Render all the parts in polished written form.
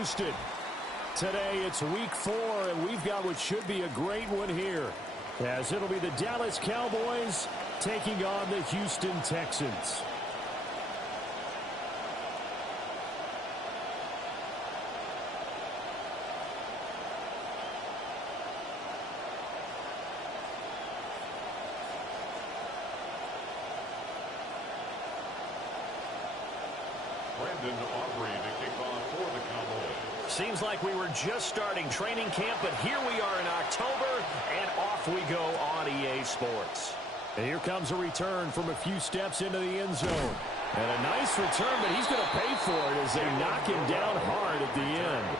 Houston. Today it's week 4, and we've got what should be a great one here, as it'll be the Dallas Cowboys taking on the Houston Texans. Seems like we were just starting training camp, but here we are in October, and off we go on EA Sports. And here comes a return from a few steps into the end zone. And a nice return, but he's going to pay for it as they knock him down hard at the end.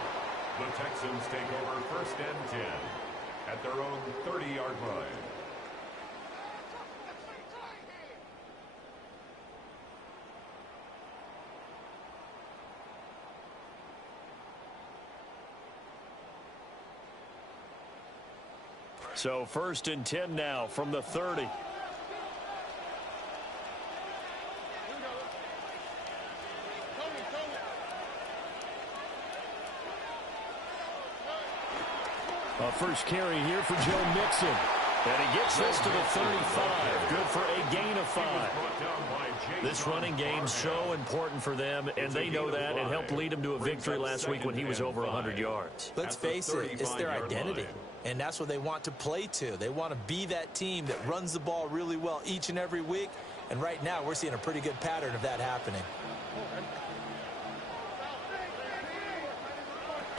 The Texans take over 1st and 10 at their own 30-yard line. So 1st and 10 now from the 30. A first carry here for Joe Mixon. And he gets this to the 35. Good for a gain of 5. This running game's so important for them, and they know that. It helped lead them to a victory last week when he was over 100 yards. Let's face it, it's their identity. And that's what they want to play to. They want to be that team that runs the ball really well each and every week. And right now, we're seeing a pretty good pattern of that happening.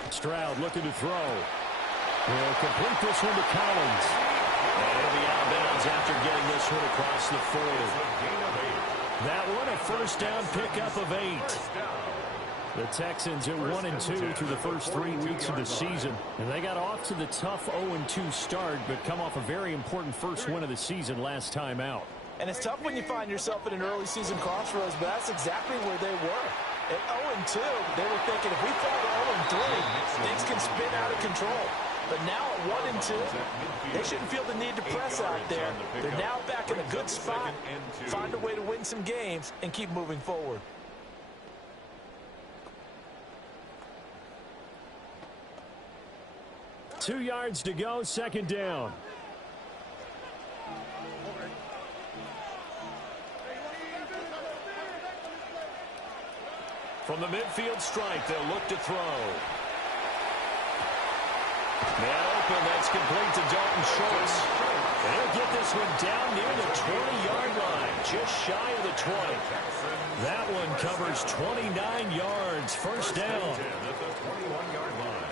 Stroud looking to throw. He'll complete this one to Collins. And he'll be out of bounds after getting this one across the 40. That one a first down pickup of 8. The Texans at 1-2 through the first 3 weeks of the season. And they got off to the tough 0-2 start, but come off a very important first win of the season last time out. And it's tough when you find yourself at an early season crossroads, but that's exactly where they were. At 0-2, they were thinking if we fall to 0-3, things can spin out of control. But now at 1-2, they shouldn't feel the need to press out there. They're now back in a good spot, find a way to win some games, and keep moving forward. Two yards to go, 2nd down. From the midfield stripe, they'll look to throw. Man open, that's complete to Dalton Schultz. And he'll get this one down near the 20-yard line, just shy of the 20. That one covers 29 yards, 1st down. At the 21-yard line.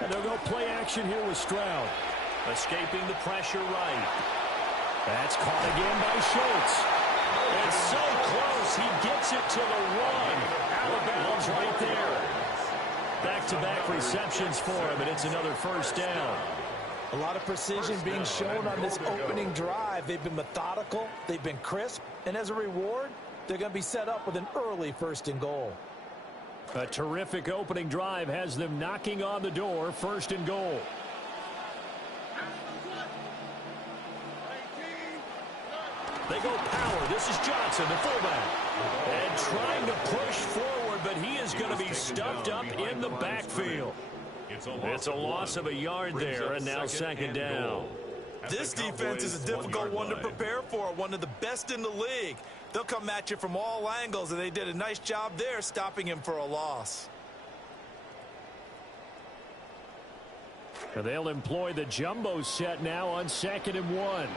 And they'll go play action here with Stroud. Escaping the pressure right. That's caught again by Schultz. It's so close, he gets it to the 1. Out of bounds right there. Back-to-back receptions for him, and it's another 1st down. A lot of precision being shown on this opening drive. They've been methodical, they've been crisp, and as a reward, they're going to be set up with an early 1st and goal. A terrific opening drive has them knocking on the door, 1st and goal. They go power. This is Johnson, the fullback. And trying to push forward, but he is going to be stuffed up in the backfield. It's a loss of a yard there, and now 2nd down. This defense is a difficult one to prepare for, one of the best in the league. They'll come at you from all angles, and they did a nice job there stopping him for a loss. And they'll employ the jumbo set now on 2nd and 1.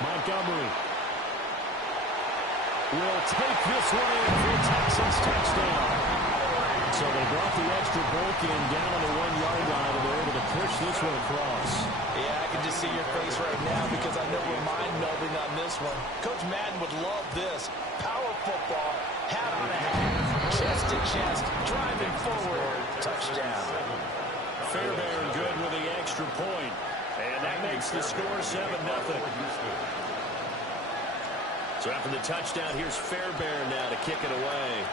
Montgomery will take this one in for a Texans touchdown. So they brought the extra bulk in down on the 1-yard line, and they're able to push this one across. Yeah, I can just see your face right now because I know we're mind-melding on this one. Coach Madden would love this. Power football, hat on a hat, chest to chest, driving forward, touchdown. Fairbairn good with the extra point. And that makes the score 7-0. So after the touchdown, here's Fairbairn now to kick it away.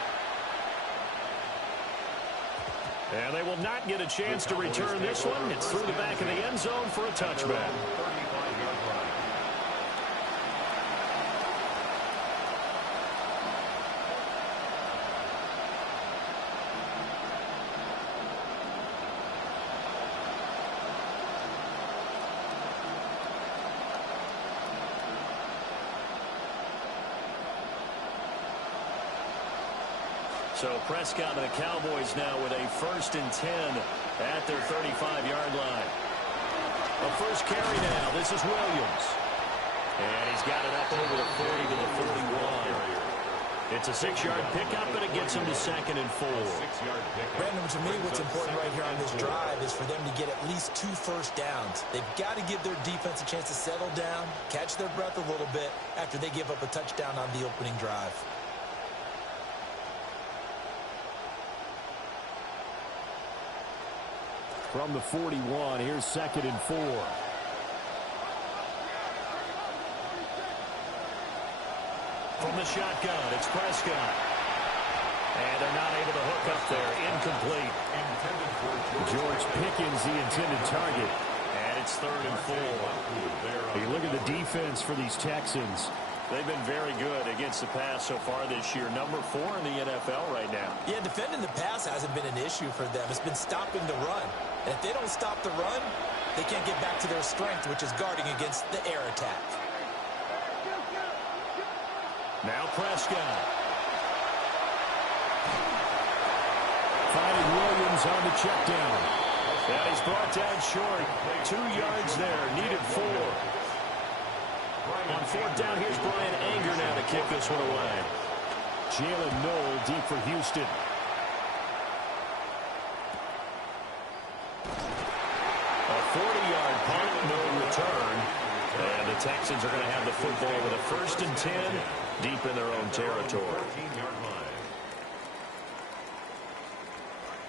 And they will not get a chance to return this one. It's through the back of the end zone for a touchback. So Prescott and the Cowboys now with a 1st and 10 at their 35-yard line. A first carry now. This is Williams. And he's got it up over the 40 to the 41. It's a 6-yard pickup, but it gets him to 2nd and 4. Brandon, to me, what's important right here on this drive is for them to get at least 2 first downs. They've got to give their defense a chance to settle down, catch their breath a little bit after they give up a touchdown on the opening drive. From the 41, here's 2nd and 4. From the shotgun, it's Prescott. And they're not able to hook up there. Incomplete. George Pickens, the intended target. And it's 3rd and 4. You look at the defense for these Texans. They've been very good against the pass so far this year. Number 4 in the NFL right now. Yeah, defending the pass hasn't been an issue for them. It's been stopping the run. And if they don't stop the run, they can't get back to their strength, which is guarding against the air attack. Now Prescott. Finding Williams on the check down. And he's brought down short. 2 yards there. Needed 4. On 4th down, here's Brian Anger now to kick this one away. Jalen Noel deep for Houston. A 40-yard punt, no return. And the Texans are going to have the football with a 1st and 10 deep in their own territory.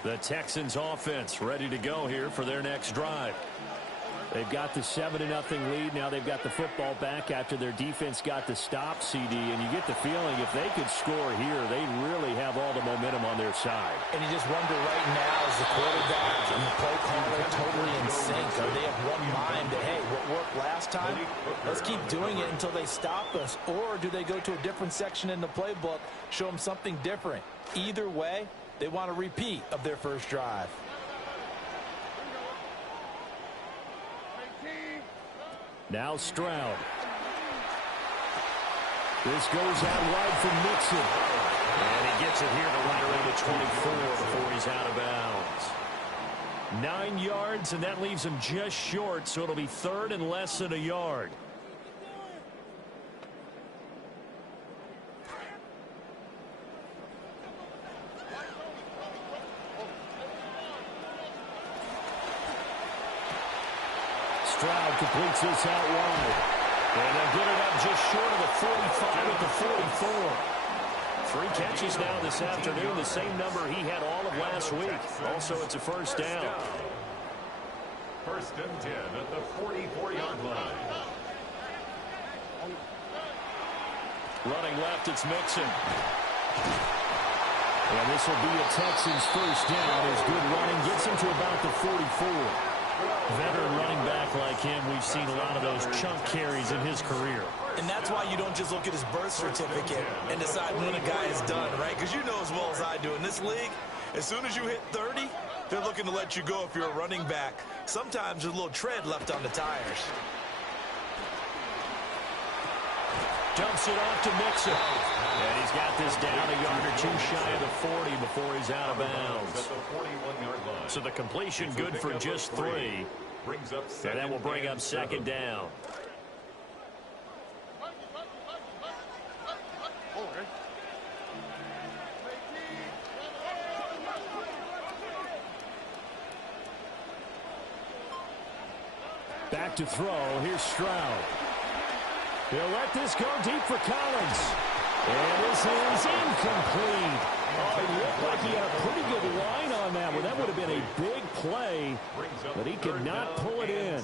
The Texans offense ready to go here for their next drive. They've got the 7-0 lead. Now they've got the football back after their defense got the stop, CD. And you get the feeling if they could score here, they really have all the momentum on their side. And you just wonder right now, is the quarterback and the play caller totally in sync? Are they of one mind that, hey, what worked last time, let's keep doing it until they stop us? Or do they go to a different section in the playbook, show them something different? Either way, they want a repeat of their first drive. Now Stroud. This goes out wide for Mixon. And he gets it here to right around the 24 before he's out of bounds. 9 yards, and that leaves him just short, so it'll be 3rd and less than a yard. Stroud completes this out wide. And they'll get it up just short of the 45 at the 44. 3 catches now this afternoon, the same number he had all of last week. Also, it's a 1st down. 1st and 10 at the 44-yard line. Running left, it's Mixon. And this will be a Texans 1st down. His good running gets him to about the 44. Veteran running back like him, we've seen a lot of those chunk carries in his career. And that's why you don't just look at his birth certificate and decide when a guy is done, right? Because you know as well as I do, in this league, as soon as you hit 30, they're looking to let you go if you're a running back. Sometimes there's a little tread left on the tires. Dumps it off to Mixon. And he's got this down a yard or 2 shy of the 40 before he's out of bounds. So the completion good for just 3. And that will bring up 2nd down. Back to throw. Here's Stroud. He'll let this go deep for Collins. And this is incomplete. Oh, it looked like he had a pretty good line on that one. That would have been a big play, but he could not pull it in.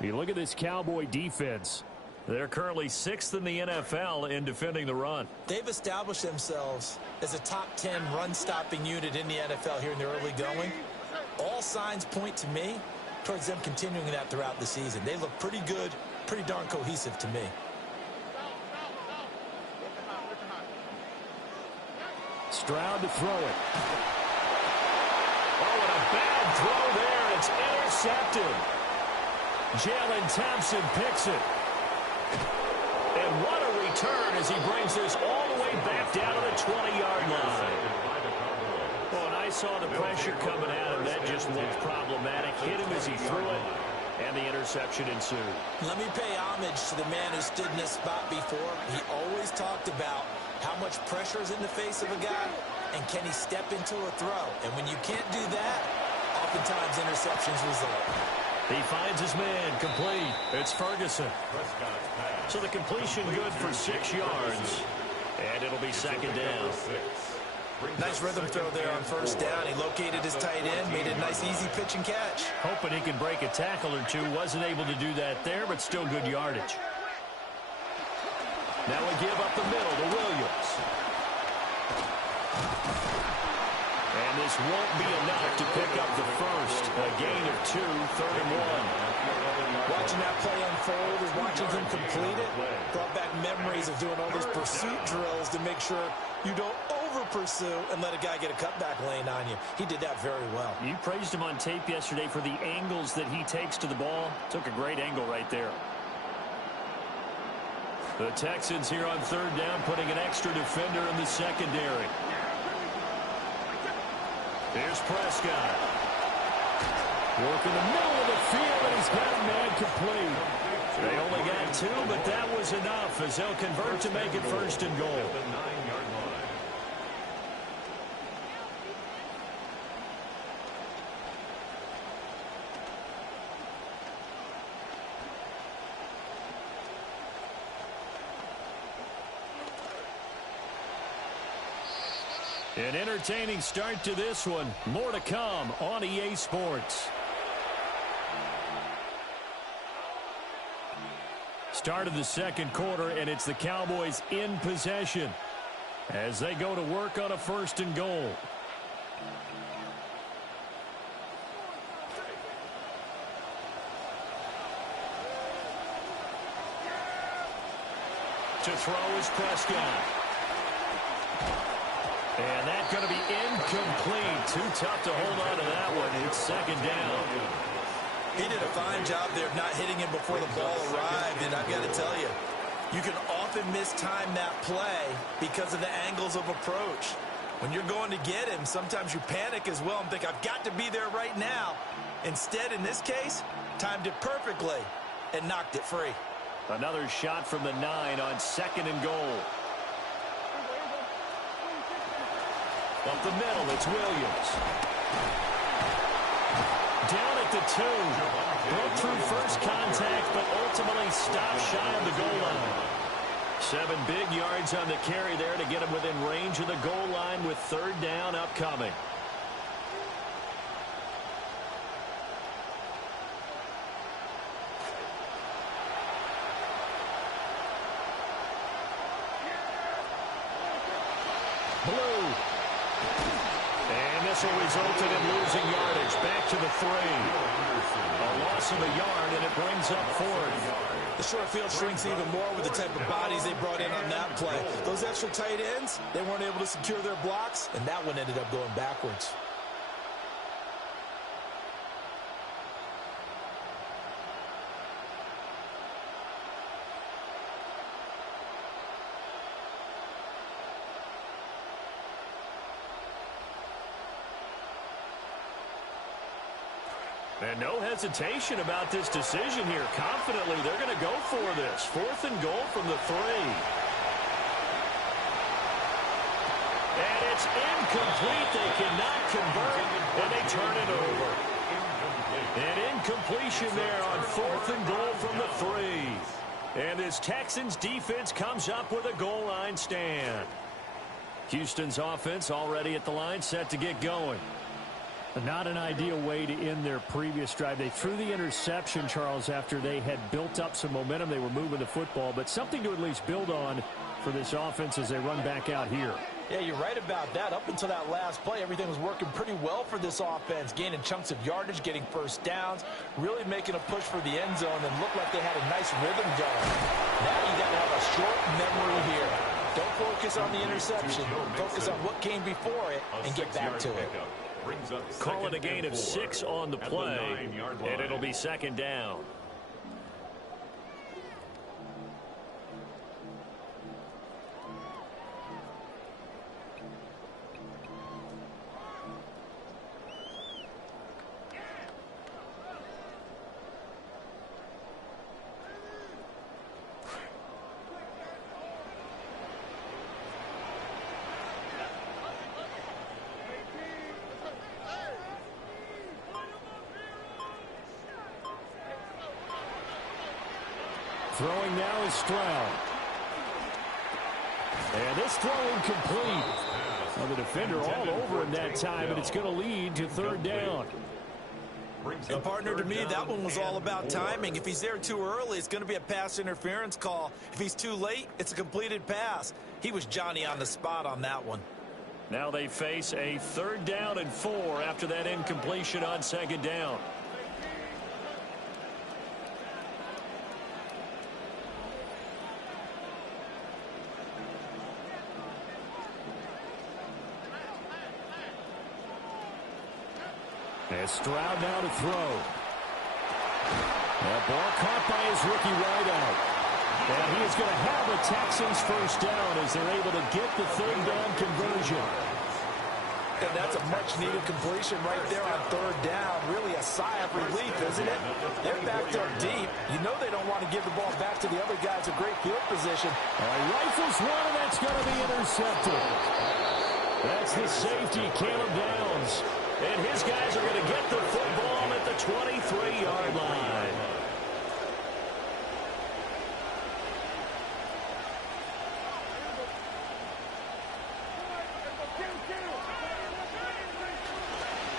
You look at this Cowboy defense. They're currently 6th in the NFL in defending the run. They've established themselves as a top 10 run-stopping unit in the NFL here in the early going. All signs point to me towards them continuing that throughout the season. They look pretty good, pretty darn cohesive to me. Stroud to throw it. Oh, and a bad throw there. It's intercepted. Jalen Thompson picks it. And what a return as he brings this all the way back down to the 20-yard line. Well, and I saw the pressure coming at him. That just looked problematic. Hit him as he threw it, and the interception ensued. Let me pay homage to the man who stood in this spot before. He always talked about how much pressure is in the face of a guy, and can he step into a throw? And when you can't do that, oftentimes interceptions result. He finds his man, complete. It's Ferguson. So the completion good for 6 yards, and it'll be second down. Nice rhythm throw there on first down. He located his tight end, made a nice easy pitch and catch. Hoping he can break a tackle or two. Wasn't able to do that there, but still good yardage. Now we give up the middle to Williams. And this won't be enough to pick up the first. A gain of 2, 3rd and 1. Watching that play unfold and watching him complete it brought back memories of doing all those pursuit drills to make sure you don't over-pursue and let a guy get a cutback lane on you. He did that very well. You praised him on tape yesterday for the angles that he takes to the ball. Took a great angle right there. The Texans here on 3rd down, putting an extra defender in the secondary. Here's Prescott. Working the middle of the field, and he's got a man complete. They only got 2, but that was enough as they'll convert to make it 1st and goal. An entertaining start to this one. More to come on EA Sports. Start of the second quarter, and it's the Cowboys in possession as they go to work on a 1st and goal. To throw is Prescott. And that's going to be incomplete. Too tough to hold on to that one. It's 2nd down. He did a fine job there of not hitting him before the ball arrived. And I've got to tell you, you can often mistime that play because of the angles of approach. When you're going to get him, sometimes you panic as well and think, I've got to be there right now. Instead, in this case, timed it perfectly and knocked it free. Another shot from the 9 on 2nd and goal. Up the middle, it's Williams. Down at the 2. Broke through first contact, but ultimately stopped shy of the goal line. 7 big yards on the carry there to get him within range of the goal line with 3rd down upcoming. Blue. And this will result in him losing yardage. Back to the 3. A loss of a yard, and it brings up 4th. The short field shrinks even more with the type of bodies they brought in on that play. Those extra tight ends, they weren't able to secure their blocks, and that one ended up going backwards. And no hesitation about this decision here. Confidently, they're going to go for this. 4th and goal from the 3. And it's incomplete. They cannot convert, and they turn it over. An incompletion there on 4th and goal from the 3. And this Texans defense comes up with a goal line stand. Houston's offense already at the line, set to get going. Not an ideal way to end their previous drive. They threw the interception, Charles, after they had built up some momentum. They were moving the football, but something to at least build on for this offense as they run back out here. Yeah, you're right about that. Up until that last play, everything was working pretty well for this offense, gaining chunks of yardage, getting first downs, really making a push for the end zone, and looked like they had a nice rhythm going. Now you got to have a short memory here. Don't focus on the interception. Focus on what came before it and get back to it. Call it a gain of 6 on the play, and it'll be second down. Throwing now is Stroud. And this throw incomplete. Well, the defender all over him that time, and it's going to lead to third down. And partner, to me, that one was all about timing. If he's there too early, it's going to be a pass interference call. If he's too late, it's a completed pass. He was Johnny on the spot on that one. Now they face a 3rd down and 4 after that incompletion on 2nd down. And Stroud now to throw. That ball caught by his rookie wideout. And he is going to have the Texans first down as they're able to get the 3rd down conversion. And that's a much-needed completion right there on 3rd down. Really a sigh of relief, isn't it? They're backed up deep. You know they don't want to give the ball back to the other guys. A great field position. Rifles one, and that's going to be intercepted. That's the safety, Caleb Downs. And his guys are going to get the football at the 23-yard line.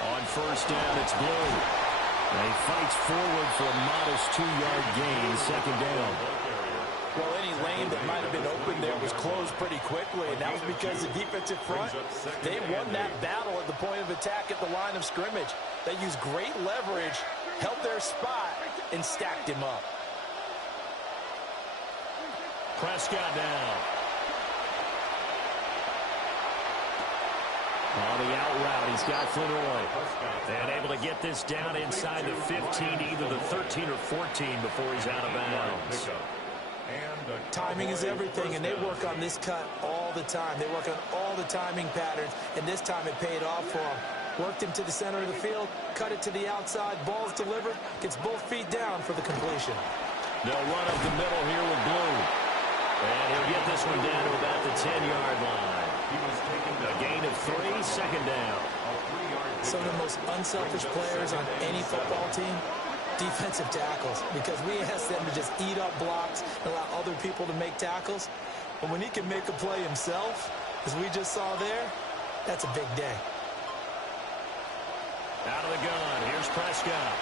On first down, it's Blue. And he fights forward for a modest 2-yard gain, 2nd down. Well, any lane that might have been open there was closed pretty quickly, and that was because the defensive front, they won that battle at the point of attack at the line of scrimmage. They used great leverage, held their spot, and stacked him up. Prescott down. On the out route, he's got Flanoy. And able to get this down inside the 15, either the 13 or 14 before he's out of bounds. Timing is everything, and they work on this cut all the time. They work on all the timing patterns, and this time it paid off for them. Worked him to the center of the field, cut it to the outside, ball's delivered, gets both feet down for the completion. They'll run up the middle here with Blue. And he'll get this one down to about the 10-yard line. A gain of 3, 2nd down. Some of the most unselfish players on any football team, defensive tackles, because we ask them to just eat up blocks and allow other people to make tackles. But when he can make a play himself, as we just saw there, that's a big day. Out of the gun, here's Prescott.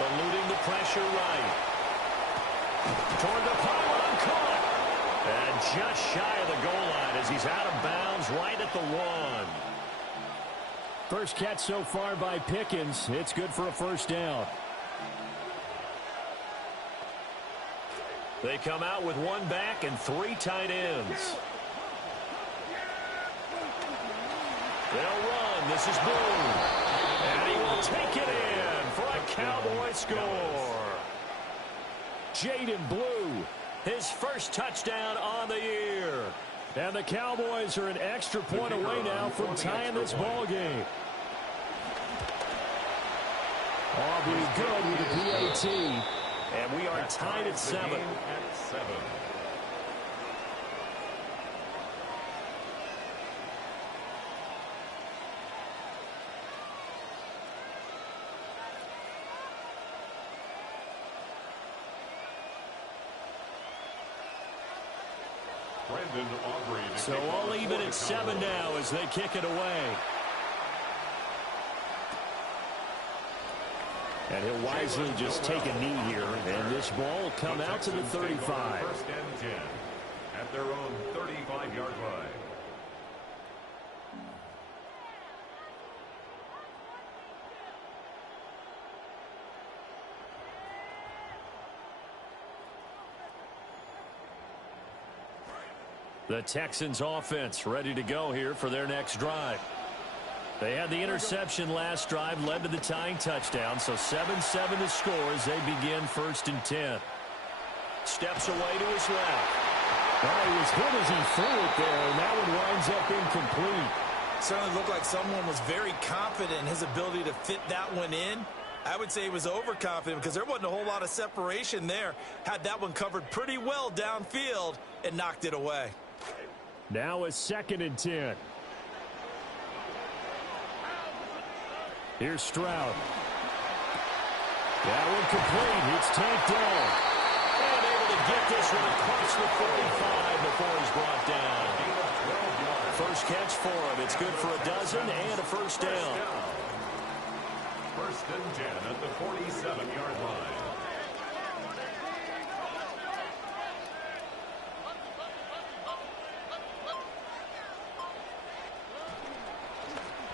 Eluding the pressure right. Toward the pylon, caught. And just shy of the goal line as he's out of bounds right at the 1. First catch so far by Pickens. It's good for a first down. They come out with 1 back and 3 tight ends. They'll run. This is Blue. And he will take it in for a Cowboy score. Jaden Blue, his first touchdown on the year. And the Cowboys are an extra point away now from tying this ball game. Aubrey good with the PAT. And we are tied at 7. So all even at 7 now as they kick it away. And he'll wisely just take a knee here, and this ball will come out to the 35. First and 10 at their own 35-yard line. The Texans offense ready to go here for their next drive. They had the interception last drive, led to the tying touchdown, so 7-7 to score as they begin 1st and 10. Steps away to his left. Oh, he was hit as he threw it there, and that one winds up incomplete. Certainly looked like someone was very confident in his ability to fit that one in. I would say he was overconfident because there wasn't a whole lot of separation there. Had that one covered pretty well downfield and knocked it away. Now a 2nd and 10. Here's Stroud. That one complete. It's tanked down. And able to get this one across the 45 before he's brought down. First catch for him. It's good for a dozen and a first down. 1st and 10 at the 47-yard line.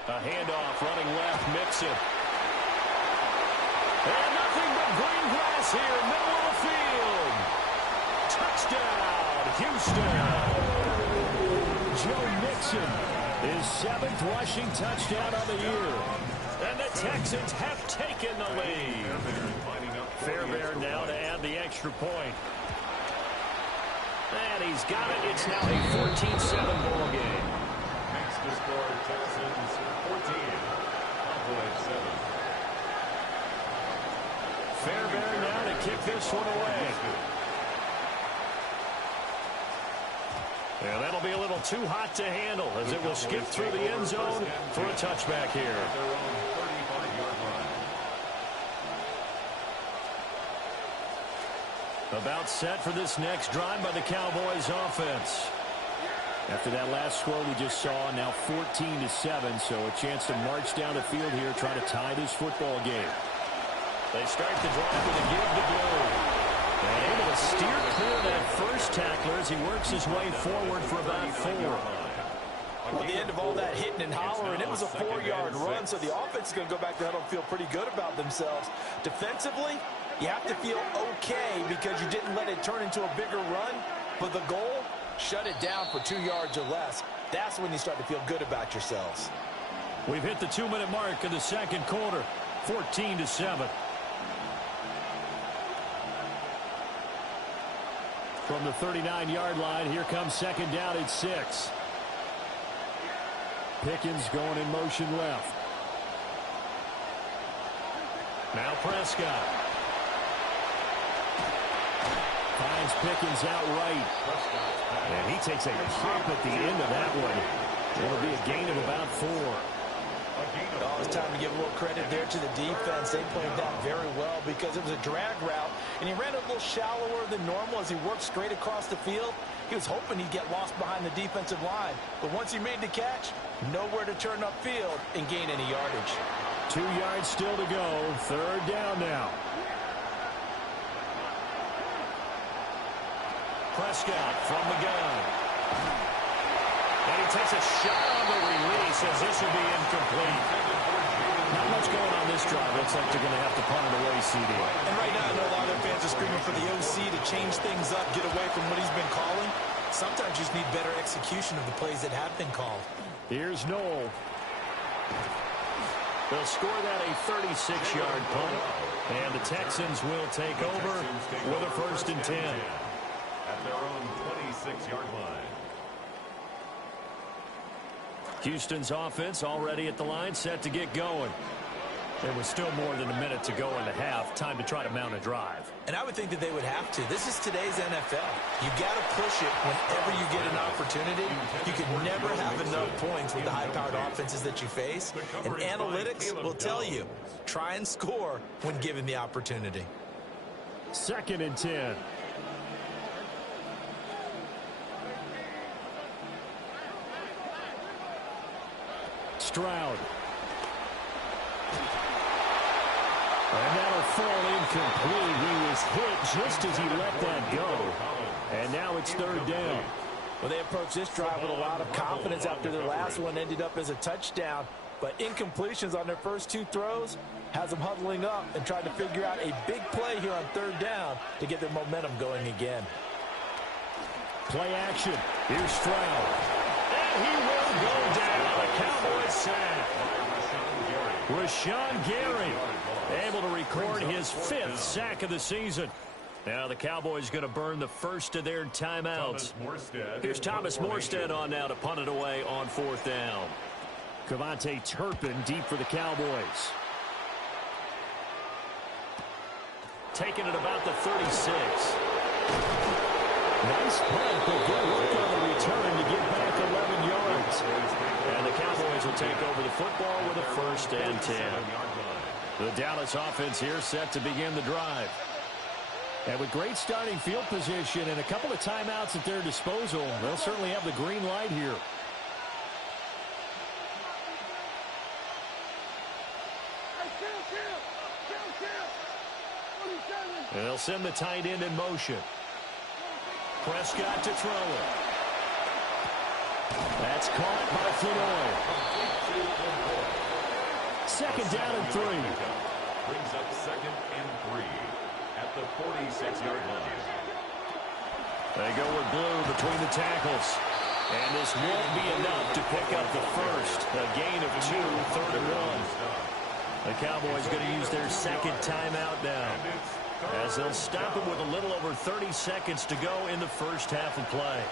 A handoff running left, Mixon. And nothing but green grass here, middle of the field. Touchdown, Houston. Joe Mixon, his 7th rushing touchdown of the year. And the Texans have taken the lead. Fairbairn now to add the extra point. And he's got it. It's now a 14-7 ball game. Next to score, Texans 14. Buffalo 7. Fairbairn now to kick this one away. And that'll be a little too hot to handle as it will skip through the end zone for a touchback here. Their own 35-yard line. About set for this next drive by the Cowboys offense. After that last score we just saw, now 14-7, so a chance to march down the field here, trying to tie this football game. They start the drive with a give to Blue. And able to steer clear of that first tackler as he works his way forward for about 4. Well, the end of all that hitting and hollering, it was a 4-yard run, so the offense is going to go back to huddle and feel pretty good about themselves. Defensively, you have to feel okay because you didn't let it turn into a bigger run, but the goal, shut it down for 2 yards or less. That's when you start to feel good about yourselves. We've hit the 2-minute mark of the second quarter, 14-7. From the 39-yard line, here comes 2nd down at 6. Pickens going in motion left. Now Prescott. Finds Pickens out right. And he takes a pop at the end of that one. It'll be a gain of about 4. Oh, it's time to give a little credit there to the defense. They played that very well because it was a drag route, and he ran a little shallower than normal as he worked straight across the field. He was hoping he'd get lost behind the defensive line, but once he made the catch, nowhere to turn upfield and gain any yardage. 2 yards still to go. 3rd down now. Prescott from the gun. And he takes a shot on the release as this will be incomplete. Not much going on this drive. Looks like they're going to have to punt it away, CD. And right now, I know a lot of their fans are screaming for the OC to change things up, get away from what he's been calling. Sometimes you just need better execution of the plays that have been called. Here's Noel. They'll score that a 36-yard punt. And the Texans will take over with a 1st and 10. At their own 26-yard line. Houston's offense already at the line, set to get going. There was still more than a minute to go in the half. Time to try to mount a drive. And I would think that they would have to. This is today's NFL. You got to push it whenever you get an opportunity. You can never have enough points with the high-powered offenses that you face. And analytics will tell you, try and score when given the opportunity. 2nd and 10. Stroud. And that'll fall incomplete. He was hit just as he let that go. And now it's third down. Well, they approached this drive with a lot of confidence after their last one ended up as a touchdown. But incompletions on their first two throws has them huddling up and trying to figure out a big play here on third down to get their momentum going again. Play action. Here's Stroud. And he will go down. A Cowboys sack. Rashawn Gary able to record his 5th sack of the season. Now the Cowboys going to burn the first of their timeouts. Here's Thomas Morstead on now to punt it away on 4th down. Cavante Turpin deep for the Cowboys. Taking it about the 36. Nice punt, but good work on the return to get back 11 yards. And the Cowboys will take over the football with a 1st and 10. The Dallas offense here set to begin the drive. And with great starting field position and a couple of timeouts at their disposal, they'll certainly have the green light here. And they'll send the tight end in motion. Prescott to throw it. That's caught by Flournoy. 2nd down and 3. Brings up 2nd and 3 at the 46-yard line. They go with blue between the tackles. And this won't be enough to pick up the first. A gain of 2, 3rd and 1. The Cowboys going to use their 2nd timeout now, as they'll stop it with a little over 30 seconds to go in the first half of play.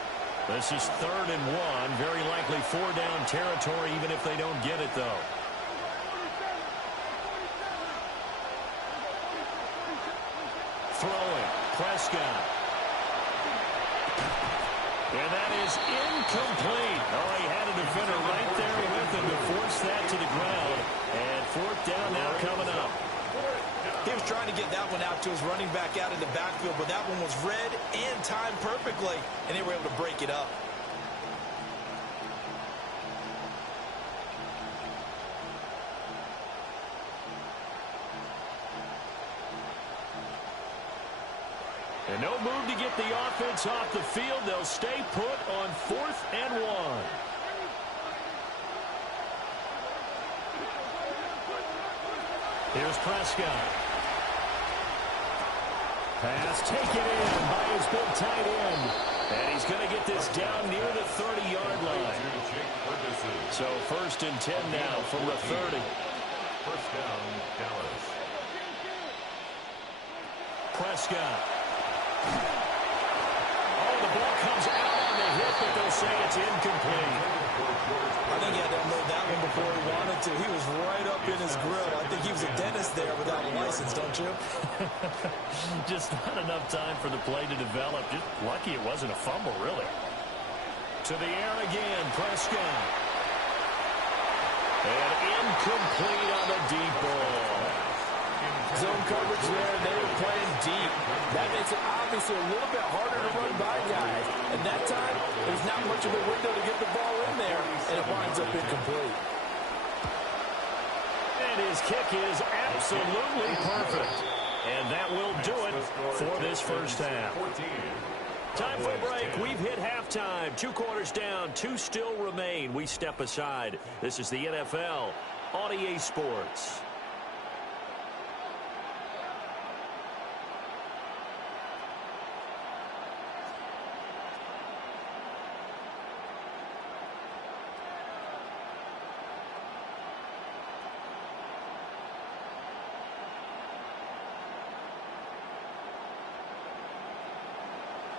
This is 3rd and 1, very likely 4-down territory even if they don't get it, though. Throwing, Prescott. And that is incomplete. Oh, he had a defender right there with him to force that to the ground. And 4th down now coming up. He was trying to get that one out to his running back out in the backfield, but that one was read and timed perfectly, and they were able to break it up. And no move to get the offense off the field. They'll stay put on 4th and 1. Here's Prescott. Pass taken in by his big tight end. And he's going to get this down near the 30-yard line. So 1st and 10 now from the 30. 1st down, Dallas. Prescott. Oh, the ball comes out on the hit, but they'll say it's incomplete. I think he had to unload that one before he wanted to. He was right up in his grill. I think he was a dentist there without a license, don't you? Just not enough time for the play to develop. Just lucky it wasn't a fumble, really. To the air again, Prescott. And incomplete on the deep ball. Zone coverage there, and they were playing deep. That makes it obviously a little bit harder to run by guys. And that time, there's not much of a window to get the ball in there, and it winds up incomplete. And his kick is absolutely perfect. And that will do it for this first half. Time for a break. We've hit halftime. 2 quarters down, 2 still remain. We step aside. This is the NFL on EA Sports.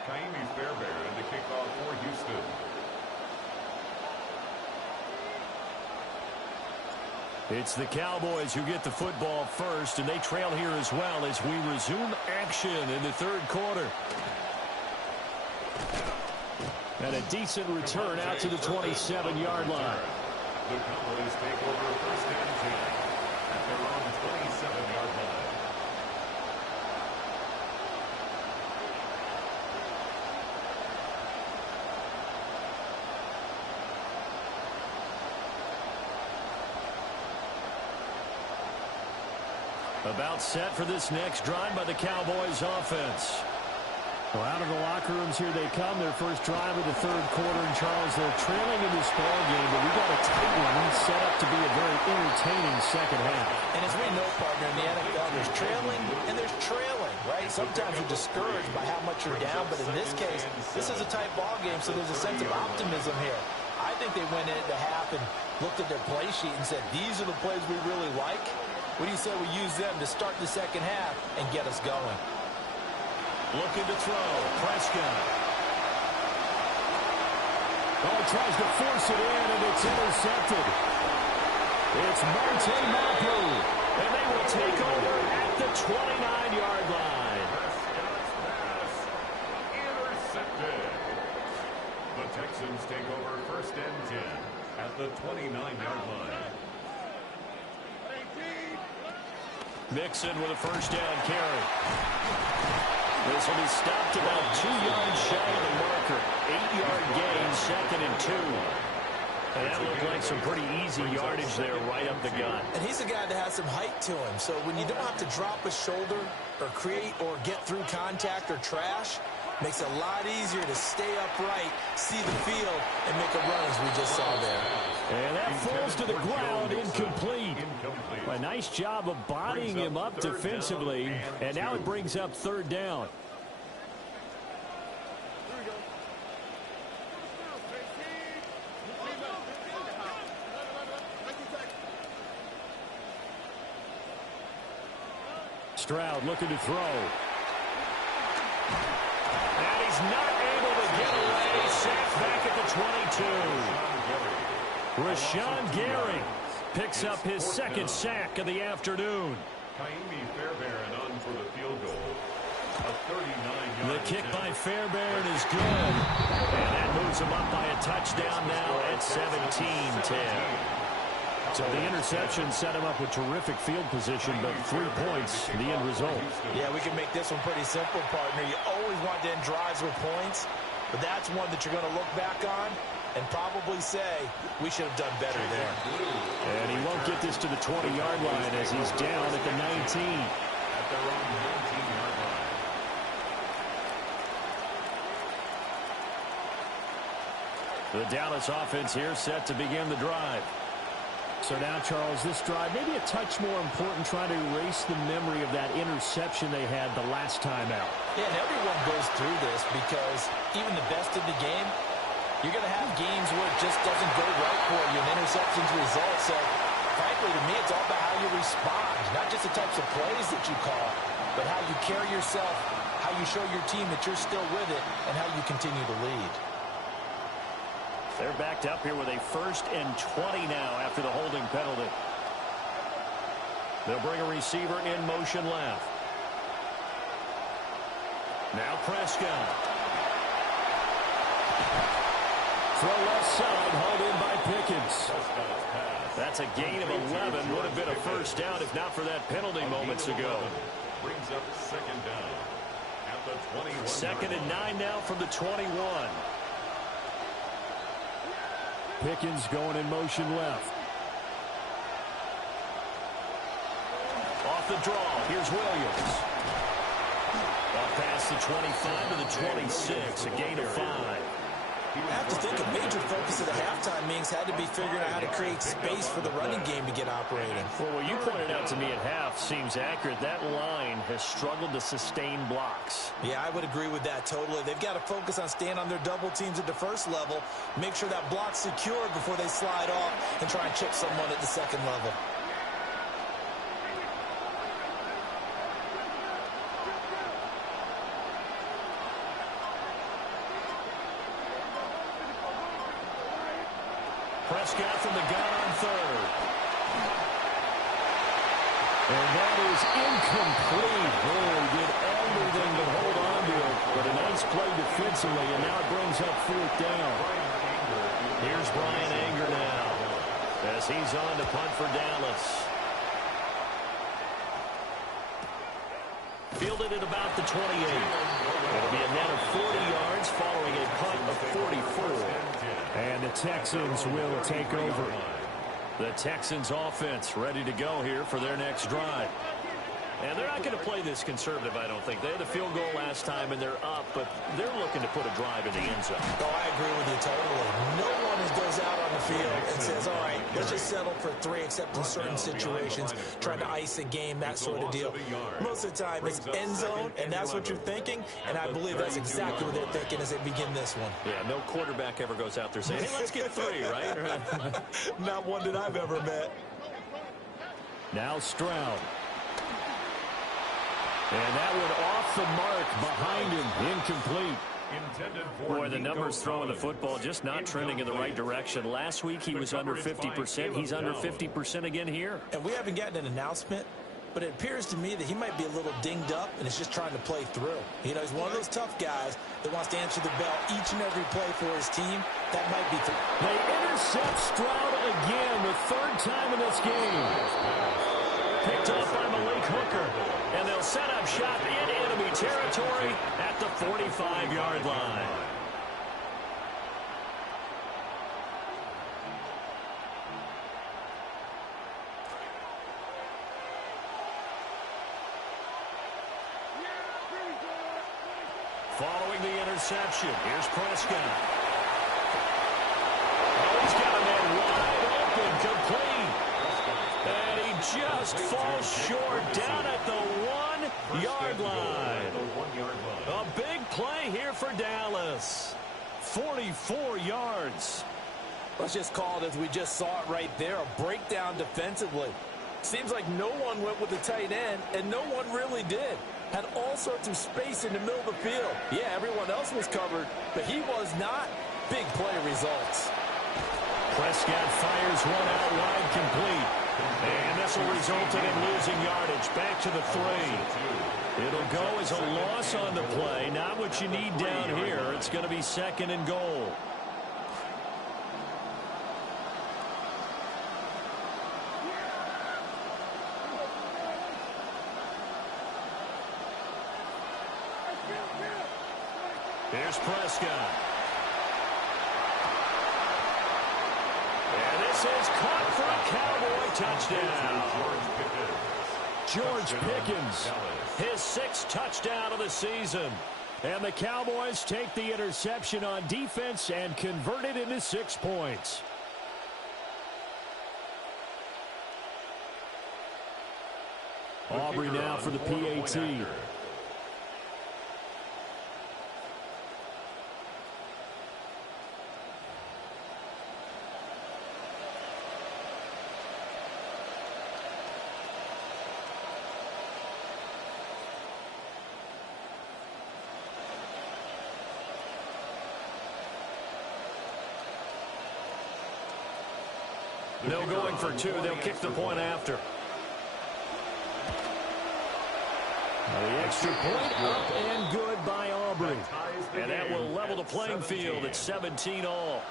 Kaimi Fairbairn to kick off for Houston. It's the Cowboys who get the football first, and they trail here as well as we resume action in the 3rd quarter. And a decent return out to the 27-yard line. The Cowboys take over 1st and 10 at their own 27-yard line. About set for this next drive by the Cowboys offense. Well, out of the locker rooms here they come. Their first drive of the third quarter. And, Charles, they're trailing in this ball game, but we've got a tight one set up to be a very entertaining second half. And as we know, partner, in the NFL, there's trailing and there's trailing, right? Sometimes you're discouraged by how much you're down, but in this case, this is a tight ball game, so there's a sense of optimism here. I think they went into half and looked at their play sheet and said, these are the plays we really like. What do you say we use them to start the second half and get us going? Looking to throw. Prescott. Oh, tries to force it in, and it's intercepted. It's Martin Mapu, and they will take over at the 29-yard line. Intercepted. The Texans take over first and 10 at the 29-yard line. Mixon with a first down carry. This will be stopped about 2 yards shy of the marker. 8-yard gain, 2nd and 2. And that looked like some pretty easy yardage there right up the gut. And he's a guy that has some height to him. So when you don't have to drop a shoulder or create or get through contact or trash, makes it a lot easier to stay upright, see the field, and make a run as we just saw there. And that falls to the ground, incomplete. A nice job of bodying him up defensively, and now it brings up third down. Stroud looking to throw. And he's not able to get away. Sacked back at the 22. Rashawn Gary picks up his second sack of the afternoon. Fairbairn on for the field goal. A 39-yard The kick by Fairbairn is good. And that moves him up by a touchdown now at 17-10. So the interception set him up with terrific field position, but 3 points, the end result. Yeah, we can make this one pretty simple, partner. You always want to end drives with points, but that's one that you're going to look back on and probably say, we should have done better there. And he won't get this to the 20-yard line as he's down at the 19. At their own 19-yard line. The Dallas offense here set to begin the drive. So now, Charles, this drive maybe a touch more important, trying to erase the memory of that interception they had the last time out. Yeah, and everyone goes through this because even the best in the game, you're going to have games where it just doesn't go right for you, and interceptions result. So, frankly, to me, it's all about how you respond, not just the types of plays that you call, but how you carry yourself, how you show your team that you're still with it, and how you continue to lead. They're backed up here with a 1st and 20 now after the holding penalty. They'll bring a receiver in motion left. Now Prescott. Throw left side, hauled in by Pickens. That's a gain of 11. Would have been a first down if not for that penalty moments ago. Brings up second down at the 21. 2nd and 9 now from the 21. Pickens going in motion left. Off the draw, here's Williams. Off past the 25 to the 26, a gain of 5. I have to think a major focus of the halftime meetings had to be figuring out how to create space for the running game to get operating. Well, what you pointed out to me at half seems accurate. That line has struggled to sustain blocks. Yeah, I would agree with that totally. They've got to focus on staying on their double teams at the first level, make sure that block's secure before they slide off and try and chip someone at the second level. Prescott from the gun on 3rd. And that is incomplete. Oh, he did everything but hold on to it. But a nice play defensively, and now it brings up 4th down. Here's Brian Anger now as he's on to punt for Dallas. Fielded at about the 28. It'll be a net of 40 yards following a punt of 44. And the Texans will take over. The Texans offense ready to go here for their next drive. And they're not going to play this conservative, I don't think. They had the field goal last time, and they're up, but they're looking to put a drive in the end zone. Oh, I agree with you totally. No one goes out on the field and says, all right, let's just settle for 3, except in certain situations, trying to ice a game, that sort of deal. Most of the time, it's end zone, and that's what you're thinking, and I believe that's exactly what they're thinking as they begin this one. Yeah, no quarterback ever goes out there saying, hey, let's get 3, right? Not one that I've ever met. Now Stroud. And that one off the mark behind him, incomplete. Boy, the numbers throwing the football just not trending in the right direction. Last week he was under 50%. He's under 50% again here. And we haven't gotten an announcement, but it appears to me that he might be a little dinged up and is just trying to play through. You know, he's one of those tough guys that wants to answer the bell each and every play for his team. That might be. They intercept Stroud again, the 3rd time in this game. Picked off by Malik Hooker. And they'll set up shop in enemy territory at the 45-yard line. Following the interception, here's Prescott. Oh, he's got a man wide open, complete. And he just falls short down at the 1-yard line. A big play here for Dallas. 44 yards. Let's just call it as we just saw it right there, a breakdown defensively. Seems like no one went with the tight end, and no one really did. Had all sorts of space in the middle of the field. Yeah, everyone else was covered, but he was not. Big play results. Prescott fires one out wide, complete. And this will result in him losing yardage. Back to the 3. It'll go as a loss on the play. Not what you need down here. It's going to be 2nd and goal. Here's Prescott. And this is caught for a Cowboy touchdown. George Pickens, his 6th touchdown of the season. And the Cowboys take the interception on defense and convert it into 6 points. Aubrey now for the PAT. No going for 2. They'll kick the point after. The extra point up and good by Aubrey. And that will level the playing field at 17 all.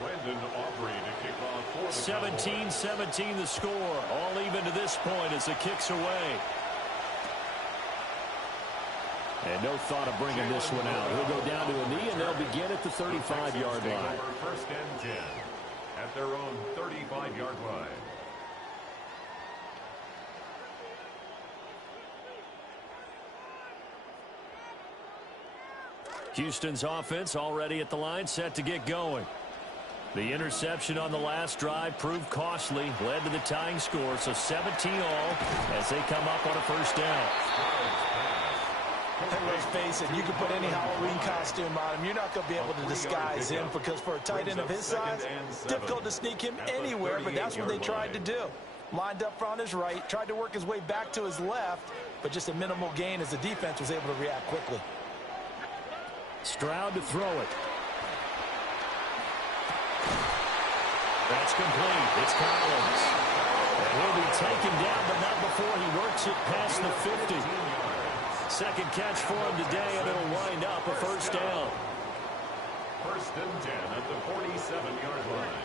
Brandon Aubrey to kick off for the 17-17 the score. All even to this point as the kick's away. And no thought of bringing this one out. He'll go down to a knee, and they'll begin at the 35-yard line. 1st and 10 at their own 35-yard line. Houston's offense already at the line, set to get going. The interception on the last drive proved costly, led to the tying score, so 17 all as they come up on a 1st down. Hey, let's face it, you can put any Halloween costume on him. You're not going to be able to disguise him because for a tight end of his size, difficult to sneak him anywhere, but that's what they tried to do. Lined up on his right, tried to work his way back to his left, but just a minimal gain as the defense was able to react quickly. Stroud to throw it. That's complete. It's Collins. And he'll be taken down, but not before he works it past the 50. 2nd catch for him today, and it'll wind up a 1st down. 1st and 10 at the 47-yard line.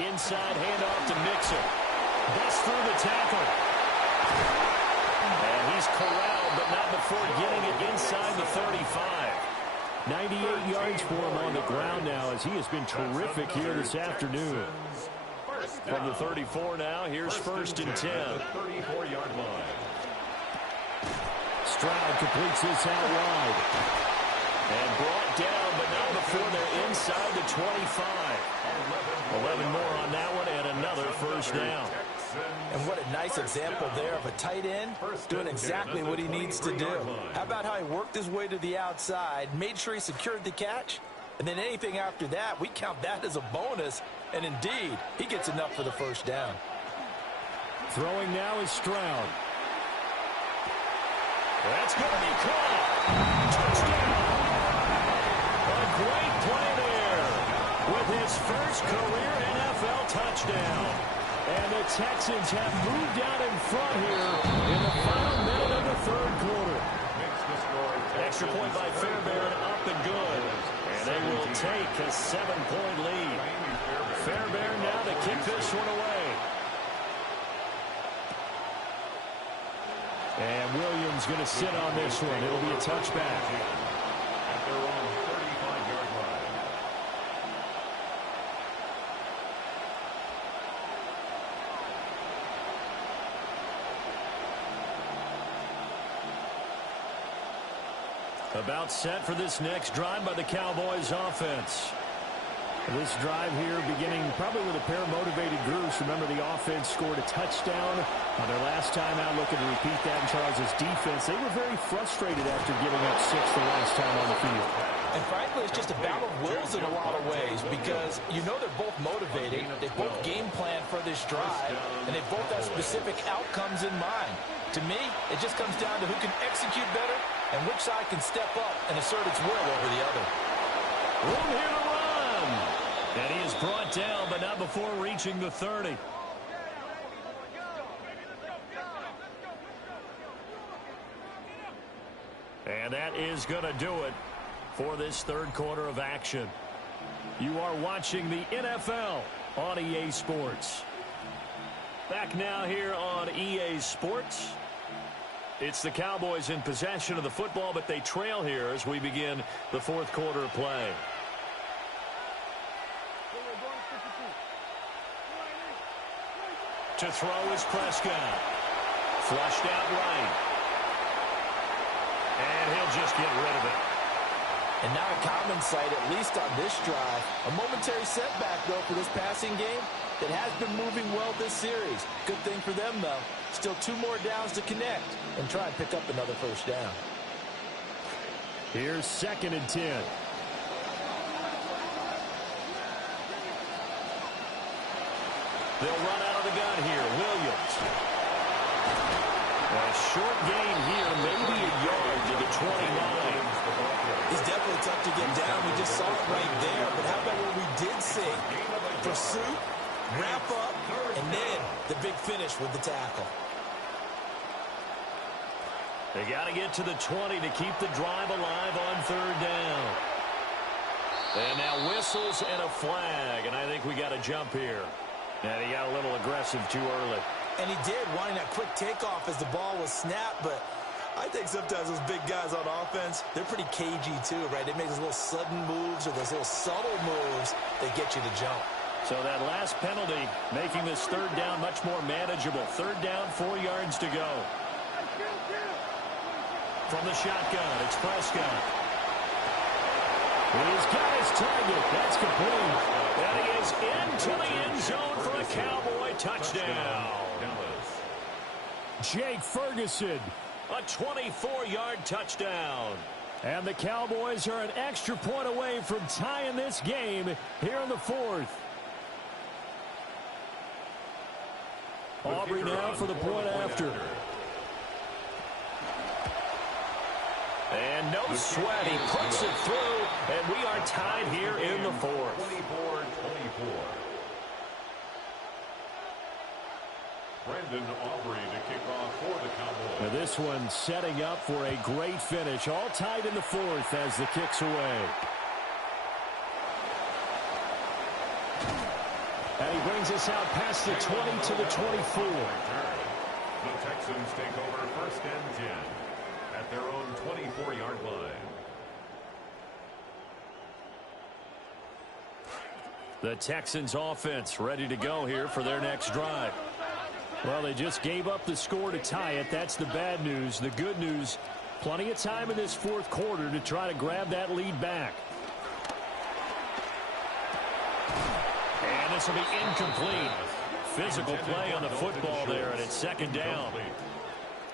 Inside handoff to Mixon. Busts through the tackle. And he's corralled, but not before getting it inside the 35. 98 yards for him on the ground now, as he has been terrific here this afternoon. From the 34 now, here's first and 10. 34-yard line. Stroud completes this out wide. And brought down, but not before they're inside the 25. 11 more on that one, and another first down. And what a nice example there of a tight end doing exactly what he needs to do. How about how he worked his way to the outside, made sure he secured the catch, and then anything after that, we count that as a bonus. And indeed, he gets enough for the first down. Throwing now is Stroud. That's going to be caught. Touchdown. A great play there with his first career NFL touchdown. And the Texans have moved out in front here in the final minute of the third quarter. Extra point by Fairbairn, up and good. And they will take a 7-point lead. Fairbairn now to kick this one away. And Williams going to sit on this one. It'll be a touchback. At their own 35-yard line. About set for this next drive by the Cowboys offense. This drive here beginning probably with a pair of motivated groups. Remember, the offense scored a touchdown on their last time out, looking to repeat that in Charles' defense. They were very frustrated after giving up 6 the last time on the field. And frankly, it's just a battle of wills in a lot of ways because you know they're both motivated. They both game plan for this drive, and they both have specific outcomes in mind. To me, it just comes down to who can execute better and which side can step up and assert its will over the other. Room here to run. And he is brought down, but not before reaching the 30. And that is going to do it for this third quarter of action. You are watching the NFL on EA Sports. Back now here on EA Sports. It's the Cowboys in possession of the football, but they trail here as we begin the fourth quarter of play. To throw is Prescott. Flushed out right. And he'll just get rid of it. And now a common sight, at least on this drive. A momentary setback, though, for this passing game that has been moving well this series. Good thing for them, though. Still 2 more downs to connect and try and pick up another first down. Here's 2nd and 10. They'll run out of the gun here. Williams. A short gain here, maybe a yard to the 29. He's definitely tough to get down. We just saw it right there. But how about what we did see? Pursuit, wrap up, and then the big finish with the tackle. They got to get to the 20 to keep the drive alive on 3rd down. And now whistles and a flag, and I think we got a jump here. And he got a little aggressive too early. And he did, wanting that quick takeoff as the ball was snapped, but I think sometimes those big guys on offense, they're pretty cagey too, right? They make those little sudden moves or those little subtle moves that get you to jump. So that last penalty making this 3rd down much more manageable. 3rd down, 4 yards to go. From the shotgun, it's Prescott. He's got his target. That's complete. And he is into the end zone for a Cowboy touchdown. Jake Ferguson. A 24-yard touchdown. And the Cowboys are an extra point away from tying this game here in the 4th. Aubrey now for the point after. And no sweat. He puts it through, and we are tied here in the 4th. 24-24. Brandon Aubrey to kick off for the Cowboys. Now this one setting up for a great finish. All tied in the 4th as the kick's away. And he brings us out past the 20 to the 24. The Texans take over first and 10 at their own 24-yard line. The Texans offense ready to go here for their next drive. Well, they just gave up the score to tie it. That's the bad news. The good news, plenty of time in this fourth quarter to try to grab that lead back. And this will be incomplete. Physical play on the football there, and it's second down.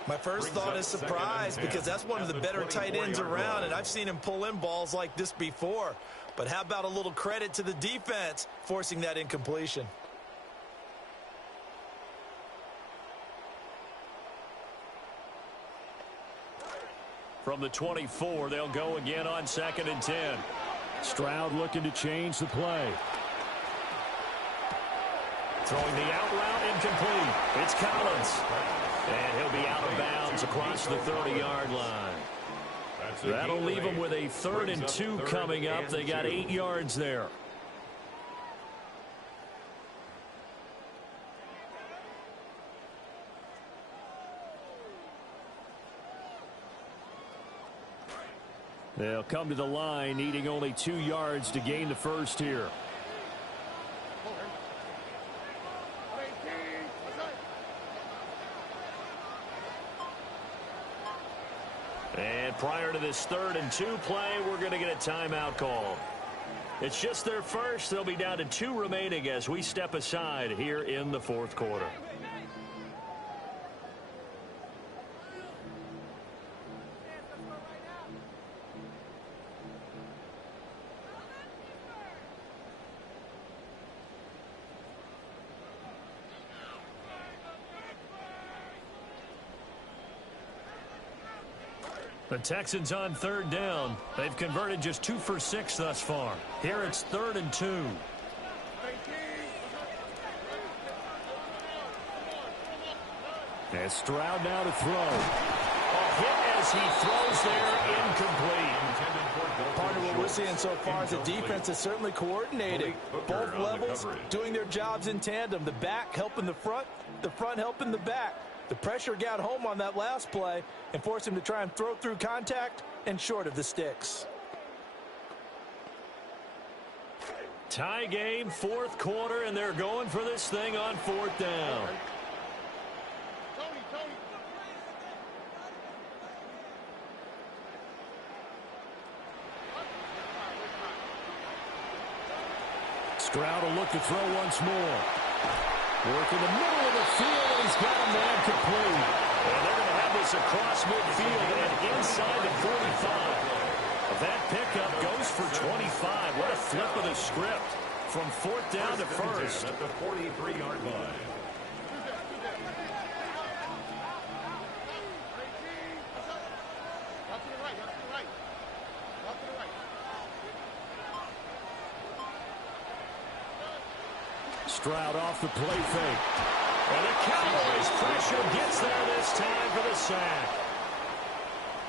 My first thought is surprise, because that's one of the better tight ends around, and I've seen him pull in balls like this before. But how about a little credit to the defense forcing that incompletion? From the 24, they'll go again on second and 10. Stroud looking to change the play. Throwing the out route, incomplete. It's Collins. And he'll be out of bounds across the 30-yard line. That'll leave them with a 3rd and 2 coming up. They got 8 yards there. They'll come to the line, needing only 2 yards to gain the first here. And prior to this 3rd and 2 play, we're going to get a timeout call. It's just their first. They'll be down to 2 remaining as we step aside here in the fourth quarter. The Texans on 3rd down. They've converted just 2 for 6 thus far. Here it's 3rd and 2. And Stroud now to throw. A hit as he throws there, incomplete. Part of what we're seeing so far is the defense is certainly coordinated. Both levels doing their jobs in tandem. The back helping the front helping the back. The pressure got home on that last play and forced him to try and throw through contact and short of the sticks. Tie game, fourth quarter, and they're going for this thing on 4th down. Stroud will look to throw once more. Work in the middle of the field, and he's got a man complete. And they're going to have this across midfield and inside the 45. That pickup goes for 25. What a flip of the script from 4th down to 1st. At the 43-yard line. Stroud off the play fake. And the Cowboys pressure gets there this time for the sack.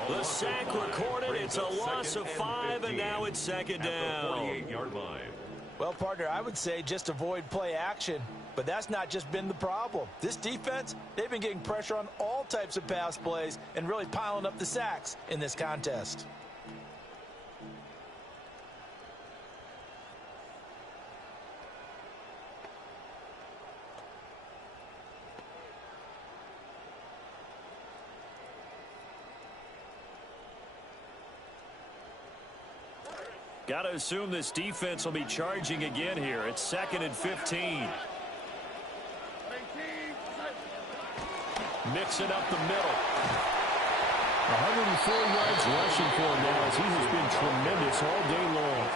The sack recorded. It's a loss of 5, and now it's second down. 48-yard line. Well, partner, I would say just avoid play action, but that's not just been the problem. This defense, they've been getting pressure on all types of pass plays and really piling up the sacks in this contest. Got to assume this defense will be charging again here. It's 2nd and 15. Mixing up the middle. 104 yards rushing for him now as he has been tremendous all day long.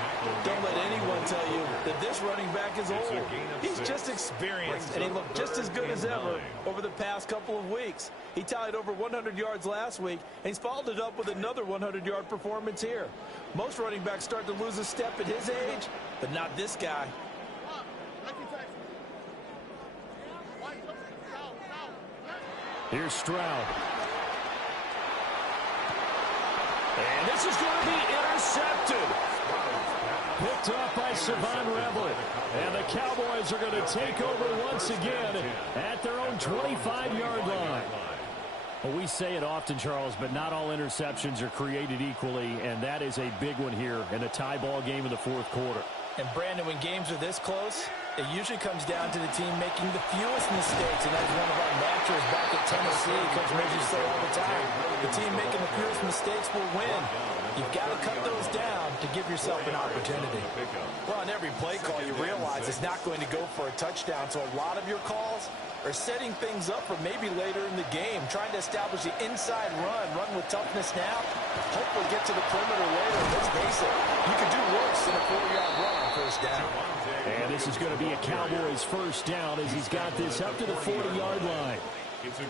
Don't let anyone tell you that this running back is old. He's just experienced, and he looked just as good as ever over the past couple of weeks. He tallied over 100 yards last week, and he's followed it up with another 100-yard performance here. Most running backs start to lose a step at his age, but not this guy. Here's Stroud. And this is going to be intercepted. Picked up by by Savon Rebel. And the Cowboys are going to take over once again at their own 25-yard line. Well, we say it often, Charles, but not all interceptions are created equally, and that is a big one here in a tie ball game in the fourth quarter. And, Brandon, when games are this close, it usually comes down to the team making the fewest mistakes, and that's one of our mantras back at Tennessee. Coach Major say all the time, the team making the fewest mistakes will win. You've got to cut those down to give yourself an opportunity. Well, on every play call, you realize it's not going to go for a touchdown, so a lot of your calls are setting things up for maybe later in the game, trying to establish the inside run with toughness now, hopefully get to the perimeter later. Let's face it, you can do worse than a 4-yard run on first down. And this is going to be a Cowboys first down as he's got this up to the 40-yard line.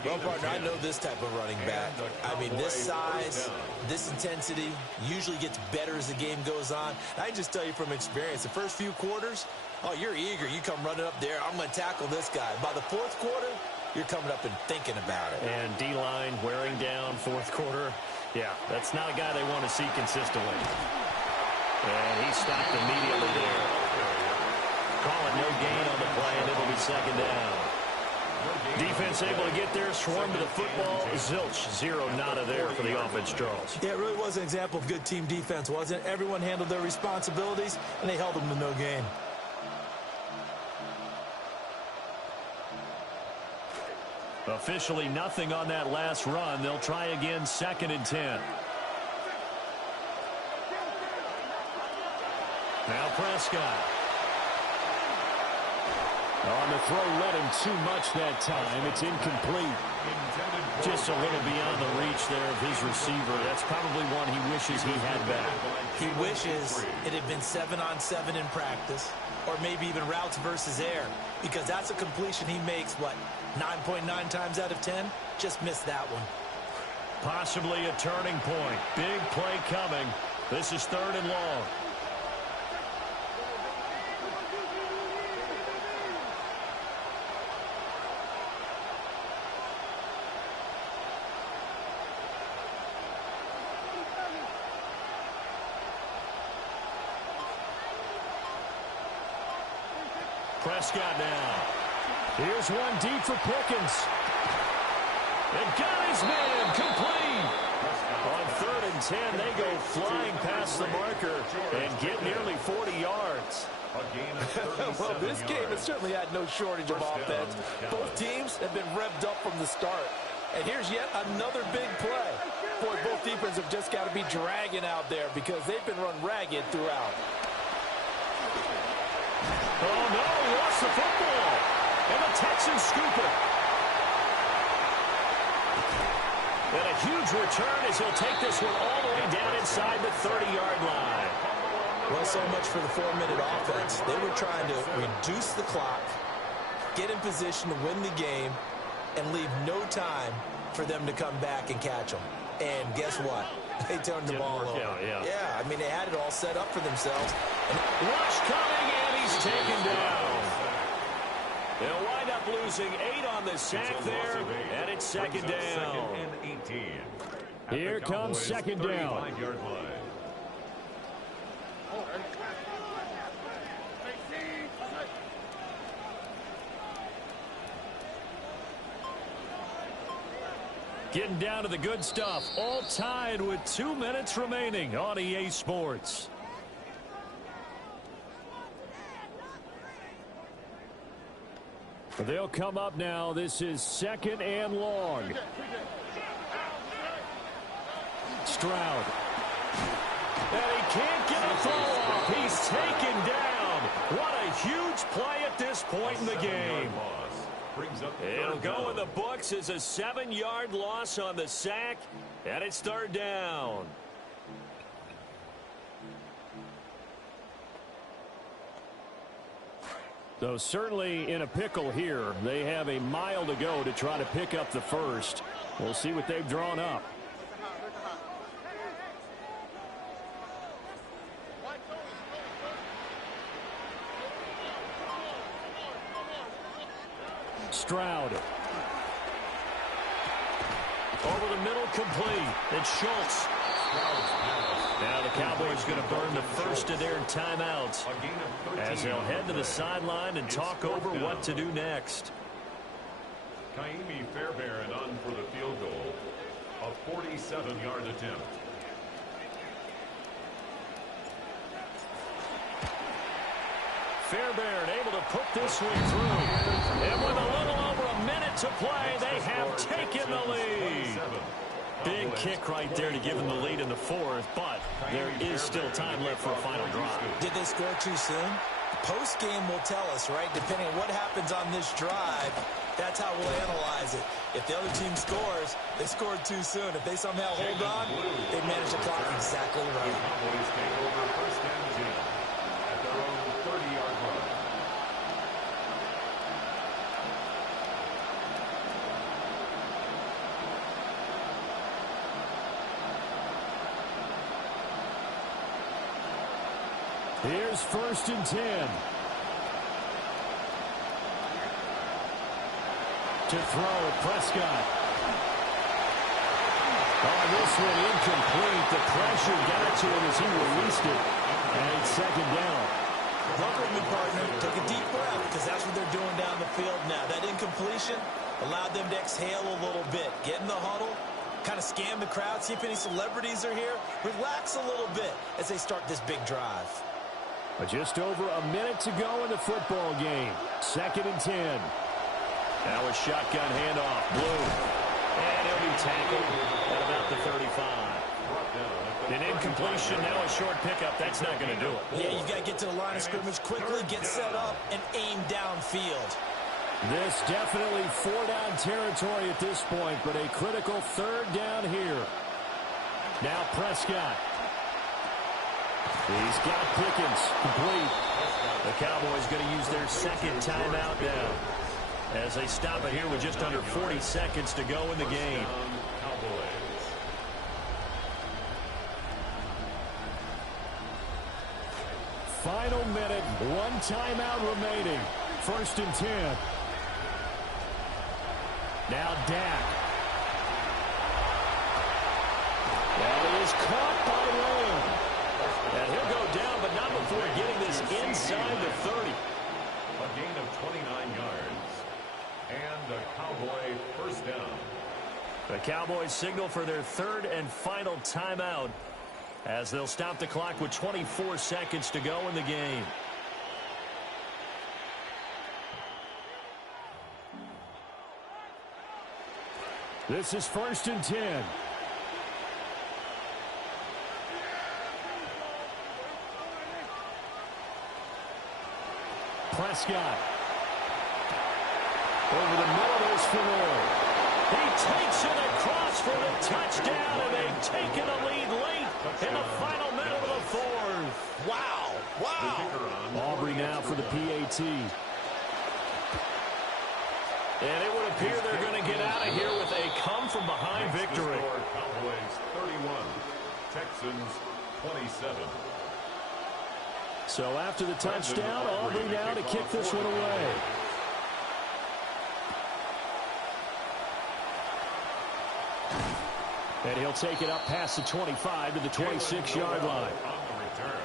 Well, partner, I know this type of running back. I mean, this size, this intensity usually gets better as the game goes on. I can just tell you from experience, the first few quarters, oh, you're eager. You come running up there, I'm going to tackle this guy. By the fourth quarter, you're coming up and thinking about it. And D-line wearing down fourth quarter. Yeah, that's not a guy they want to see consistently. And he stopped immediately there. Calling no gain on the play, and it'll be second down. Defense able to get there, swarm to the football. Zilch, zero nada there for the offense, Charles. Yeah, it really was an example of good team defense, wasn't it? Everyone handled their responsibilities, and they held them to no gain. Officially nothing on that last run. They'll try again, 2nd and 10. Now Prescott. On the throw, led him too much that time. It's incomplete. Just a little beyond the reach there of his receiver. That's probably one he wishes he had back. He wishes it had been 7-on-7 in practice, or maybe even routes versus air, because that's a completion he makes, what, 9.9 times out of 10? Just missed that one. Possibly a turning point. Big play coming. This is 3rd and long. Prescott now. Here's one deep for Pickens. And got his man complete. On 3rd and 10, they go flying past the marker and get nearly 40 yards. Well, this game has certainly had no shortage of offense. Both teams have been revved up from the start. And here's yet another big play. Boy, both defenses have just got to be dragging out there because they've been run ragged throughout. Oh, no, he lost the football. And the Texans scoop it. And a huge return as he'll take this one all the way down inside the 30-yard line. Well, so much for the 4-minute offense. They were trying to reduce the clock, get in position to win the game, and leave no time for them to come back and catch them. And guess what? They turned the ball over. Yeah, I mean, they had it all set up for themselves. Rush coming, and he's taken down. They'll wind up losing 8 on the sack there, and it's 2nd down. Here comes 2nd down. Getting down to the good stuff. All tied with 2 minutes remaining on EA Sports. They'll come up now. This is 2nd and long. Stroud. And he can't get a throw off. He's taken down. What a huge play at this point in the game. It'll go in the books as a 7-yard loss on the sack, and it's 3rd down. So certainly in a pickle here. They have a mile to go to try to pick up the first. We'll see what they've drawn up. Stroud. Over the middle, complete. It's Schultz. Now the Cowboys going to burn the first of their timeouts as they'll head to the sideline and talk over what to do next. Kaimi Fairbairn on for the field goal. A 47-yard attempt. Fairbairn able to put this one through. And with a little over a minute to play, they have taken the lead. Big kick right there to give them the lead in the fourth, but there is still time left for a final drive. Did they score too soon? Post-game will tell us, right? Depending on what happens on this drive, that's how we'll analyze it. If the other team scores, they scored too soon. If they somehow hold on, they manage the clock exactly right. Cowboys take over first and 10 at their own 30-yard line. Here's first and 10. To throw, Prescott. Oh, this one incomplete. The pressure got to him as he released it. And second down. Work with me, partner. Take a deep breath, because that's what they're doing down the field now. That incompletion allowed them to exhale a little bit. Get in the huddle, kind of scan the crowd, see if any celebrities are here. Relax a little bit as they start this big drive. Just over a minute to go in the football game. Second and 10. Now a shotgun handoff. Blue. And he'll be tackled at about the 35. An incompletion, now a short pickup. That's not going to do it. Yeah, you've got to get to the line of scrimmage quickly, get set up, and aim downfield. This definitely four-down territory at this point, but a critical third down here. Now Prescott. He's got Pickens complete. The Cowboys going to use their second timeout now as they stop it here with just under 40 seconds to go in the game. Final minute, one timeout remaining. First and 10. Now Dak. That is caught by Lamb. And he'll go down, but not before getting this inside the 30. A gain of 29 yards. And a Cowboy first down. The Cowboys signal for their third and final timeout as they'll stop the clock with 24 seconds to go in the game. This is first and 10. Prescott. Over the middle, there's Fenor. He takes it across for the touchdown, and they've taken the lead late in the final minute of the fourth. Wow. Wow. Aubrey now for the PAT. And it would appear they're going to get out of here with a come-from-behind victory. Cowboys 31, Texans 27. So after the touchdown, Aubrey now to kick this one away. And he'll take it up past the 25 to the 26-yard line. On the return,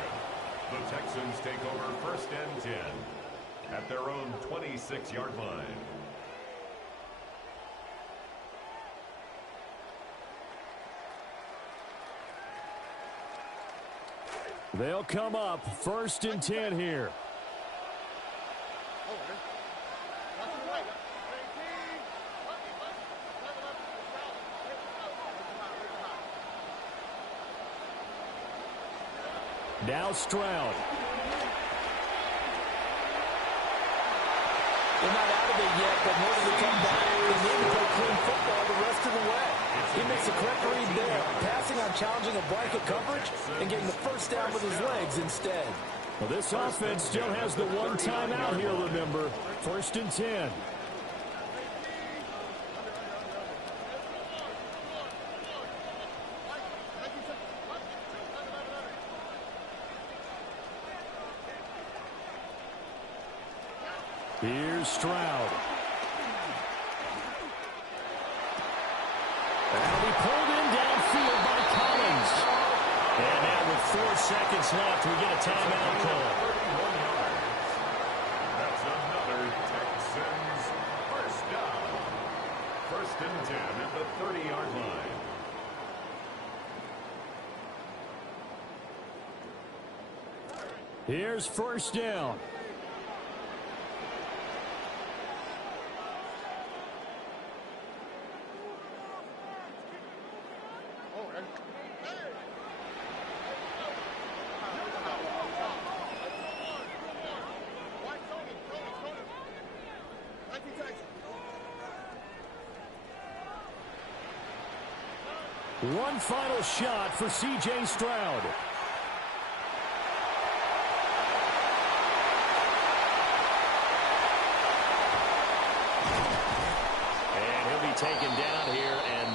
the Texans take over first and 10 at their own 26-yard line. They'll come up first and 10 here. Now Stroud. They're not out of it yet, but in order to come back, they need to play clean football the rest of the way. He makes the correct read there, passing on challenging a blanket coverage and getting the first down with his legs instead. Well, this offense still has the one timeout here, remember. First and 10. Here's Stroud. And he pulled in downfield by Collins. And now seconds left. We get a timeout call. 31 yards. That's another Texans first down. First and 10 at the 30-yard line. Here's first down. One final shot for C.J. Stroud.